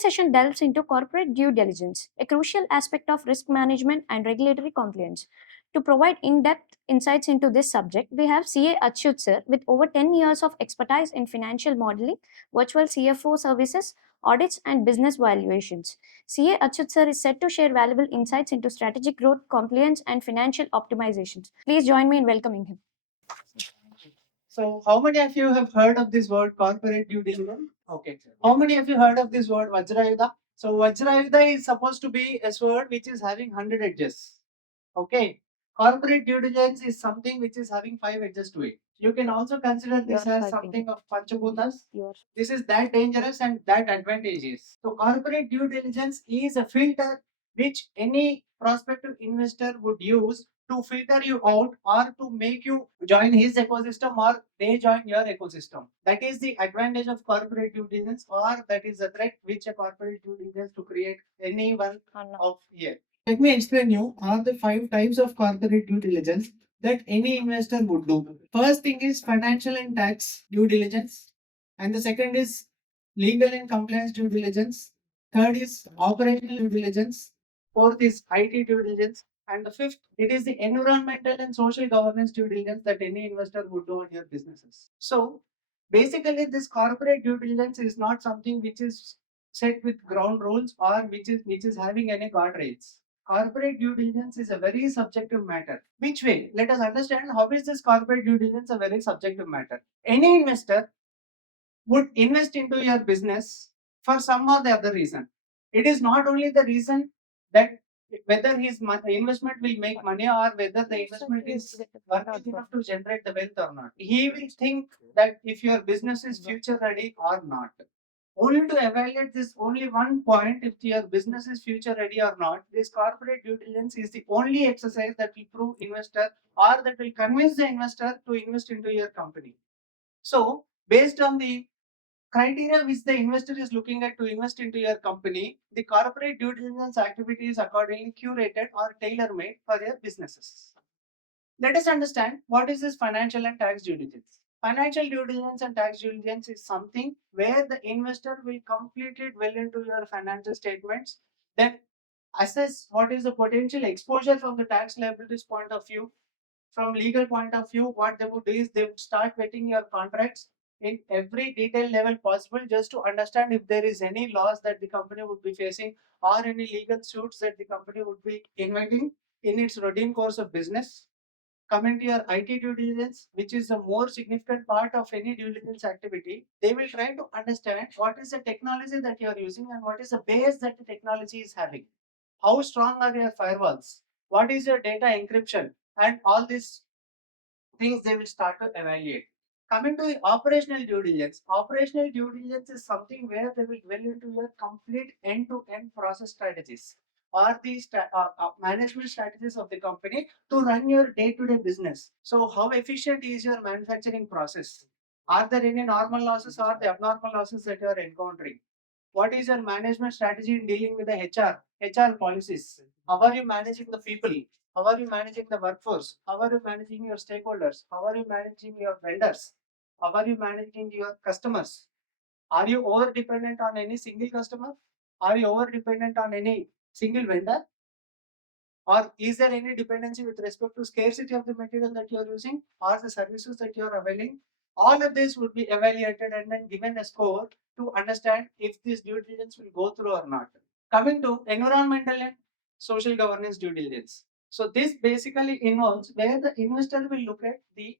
second session delves into corporate due diligence, a crucial aspect of risk management and regulatory compliance. To provide in-depth insights into this subject, we have CA Achyuth sir with over 10 years of expertise in financial modeling, virtual CFO services, audits, and business valuations. CA Achyuth sir is set to share valuable insights into strategic growth, compliance, and financial optimizations. Please join me in welcoming him. So, how many of you have heard of this word corporate due diligence? Okay. How many of you heard of this word Vajrayuda? So, Vajrayuda is supposed to be a sword which is having 100 edges. Okay. Corporate due diligence is something which is having 5 edges to it. You can also consider this as something of Panchabhutas. This is that dangerous and that advantageous. So, corporate due diligence is a filter which any prospective investor would use to filter you out or to make you join his ecosystem or they join your ecosystem. That is the advantage of corporate due diligence, or that is the threat which a corporate due diligence to create any one of here. Let me explain you all the 5 types of corporate due diligence that any investor would do. First thing is financial and tax due diligence, and the second is legal and compliance due diligence. Third is operational due diligence. Fourth is IT due diligence. And the fifth, it is the environmental and social governance due diligence that any investor would do in your businesses. So basically, this corporate due diligence is not something which is set with ground rules or which is having any guardrails. Corporate due diligence is a very subjective matter. Which way? Let us understand how is this corporate due diligence a very subjective matter. Any investor would invest into your business for some or the other reason. It is not only the reason that whether his investment will make money or whether the investment is worth enough to generate the wealth or not. He will think that if your business is future ready or not. Only to evaluate this only one point, if your business is future ready or not, this corporate due diligence is the only exercise that will prove investor or that will convince the investor to invest into your company. So based on the criteria which the investor is looking at to invest into your company, the corporate due diligence activity is accordingly curated or tailor-made for your businesses. Let us understand what is this financial and tax due diligence. Financial due diligence and tax due diligence is something where the investor will completely dwell into your financial statements, then assess what is the potential exposure from the tax liabilities point of view. From legal point of view, what they would do is they would start vetting your contracts in every detail level possible, just to understand if there is any loss that the company would be facing or any legal suits that the company would be inviting in its routine course of business. Coming to your IT due diligence, which is a more significant part of any due diligence activity, they will try to understand what is the technology that you are using and what is the base that the technology is having. How strong are your firewalls? What is your data encryption? And all these things they will start to evaluate. Coming to the operational due diligence, operational due diligence is something where they will dwell into your complete end-to-end process strategies or the management strategies of the company to run your day-to-day business. So, how efficient is your manufacturing process? Are there any normal losses or the abnormal losses that you are encountering? What is your management strategy in dealing with the HR policies? How are you managing the people? How are you managing the workforce? How are you managing your stakeholders? How are you managing your vendors? How are you managing your customers? Are you over dependent on any single customer? Are you over dependent on any single vendor? Or is there any dependency with respect to scarcity of the material that you are using or the services that you are availing? All of this would be evaluated and then given a score to understand if this due diligence will go through or not. Coming to environmental and social governance due diligence. So this basically involves where the investor will look at the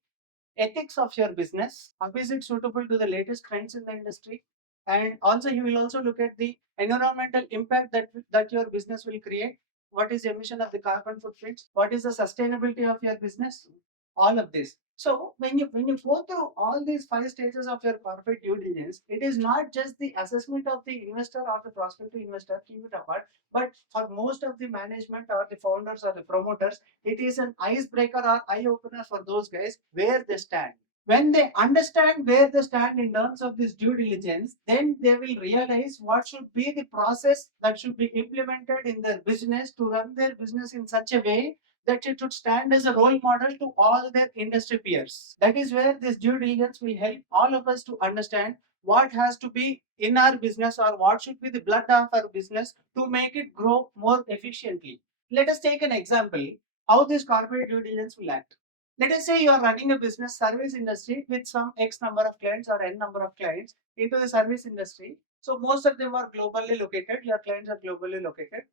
ethics of your business. How is it suitable to the latest trends in the industry? And also you will also look at the environmental impact that your business will create. What is the emission of the carbon footprint? What is the sustainability of your business? All of this. So when you go through all these 5 stages of your corporate due diligence, it is not just the assessment of the investor or the prospective investor, keep it apart, but for most of the management or the founders or the promoters, it is an icebreaker or eye opener for those guys where they stand. When they understand where they stand in terms of this due diligence, then they will realize what should be the process that should be implemented in their business to run their business in such a way that it should stand as a role model to all their industry peers. That is where this due diligence will help all of us to understand what has to be in our business or what should be the blood of our business to make it grow more efficiently. Let us take an example how this corporate due diligence will act. Let us say you are running a business service industry with some X number of clients or N number of clients into the service industry. So most of them are globally located. Your clients are globally located.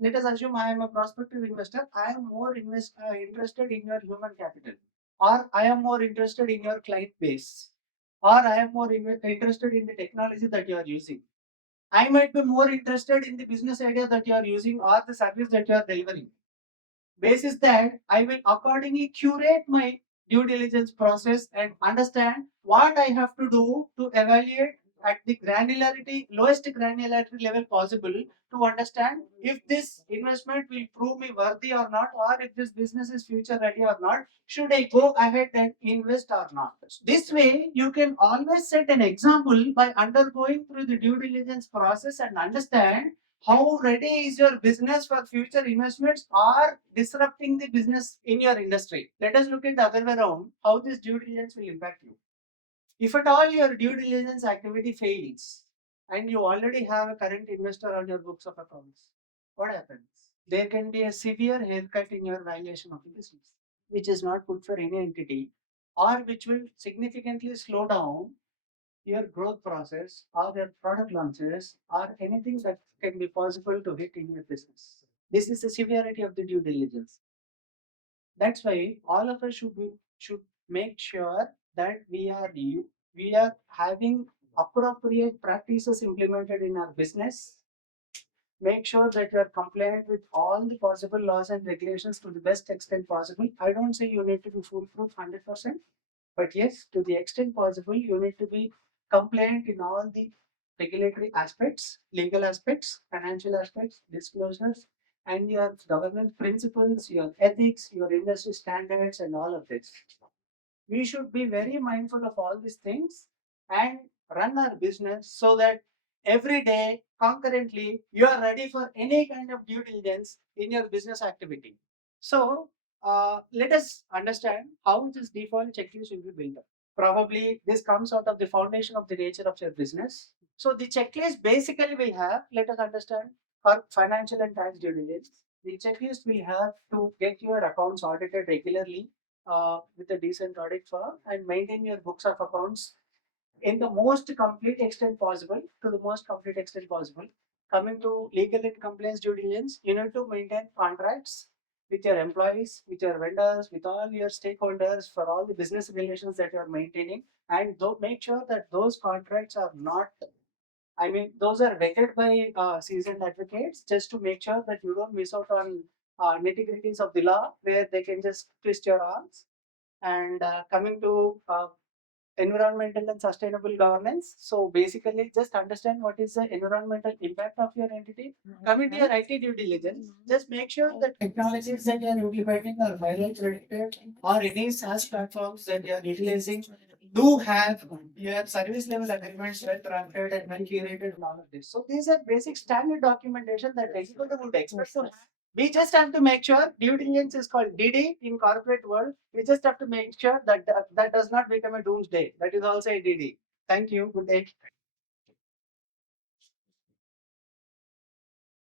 Let us assume I am a prospective investor. I am more interested in your human capital, or I am more interested in your client base, or I am more interested in the technology that you are using. I might be more interested in the business idea that you are using or the service that you are delivering. Basis that I will accordingly curate my due diligence process and understand what I have to do to evaluate at the granularity, lowest granularity level possible to understand if this investment will prove me worthy or not, or if this business is future ready or not. Should I go ahead and invest or not? This way, you can always set an example by undergoing through the due diligence process and understand how ready is your business for future investments or disrupting the business in your industry. Let us look at the other way around, how this due diligence will impact you. If at all your due diligence activity fails and you already have a current investor on your books of accounts, what happens? There can be a severe haircut in your valuation of the business, which is not good for any entity, or which will significantly slow down your growth process or your product launches or anything that can be possible to hit in your business. This is the severity of the due diligence. That's why all of us should make sure that we are having appropriate practices implemented in our business. Make sure that you are compliant with all the possible laws and regulations to the best extent possible. I don't say you need to be foolproof 100%, but yes, to the extent possible, you need to be compliant in all the regulatory aspects, legal aspects, financial aspects, disclosures, and your governance principles, your ethics, your industry standards, and all of this. We should be very mindful of all these things and run our business so that every day, concurrently, you are ready for any kind of due diligence in your business activity. So, let us understand how this default checklist will be built up. Probably this comes out of the foundation of the nature of your business. So, the checklist basically will have, let us understand, for financial and tax due diligence. The checklist will have to get your accounts audited regularly with a decent audit firm and maintain your books of accounts in the most complete extent possible, to the most complete extent possible. Coming to legal and compliance due diligence, you need to maintain contracts with your employees, with your vendors, with all your stakeholders for all the business relations that you are maintaining, and make sure that those contracts are not, I mean, those are vetted by seasoned advocates just to make sure that you don't miss out on nitty-gritties of the law where they can just twist your arms. And coming to environmental and sustainable governance. So basically, just understand what is the environmental impact of your entity. Coming to your IT due diligence, just make sure that technologies that you are implementing are mileage related or any SaaS platforms that you are utilizing do have your service level agreements well drafted and well curated and all of this. So these are basic standard documentation that executive would expect to have. We just have to make sure due diligence is called DD in corporate world. We just have to make sure that that does not become a doomsday. That is also a DD. Thank you. Good day.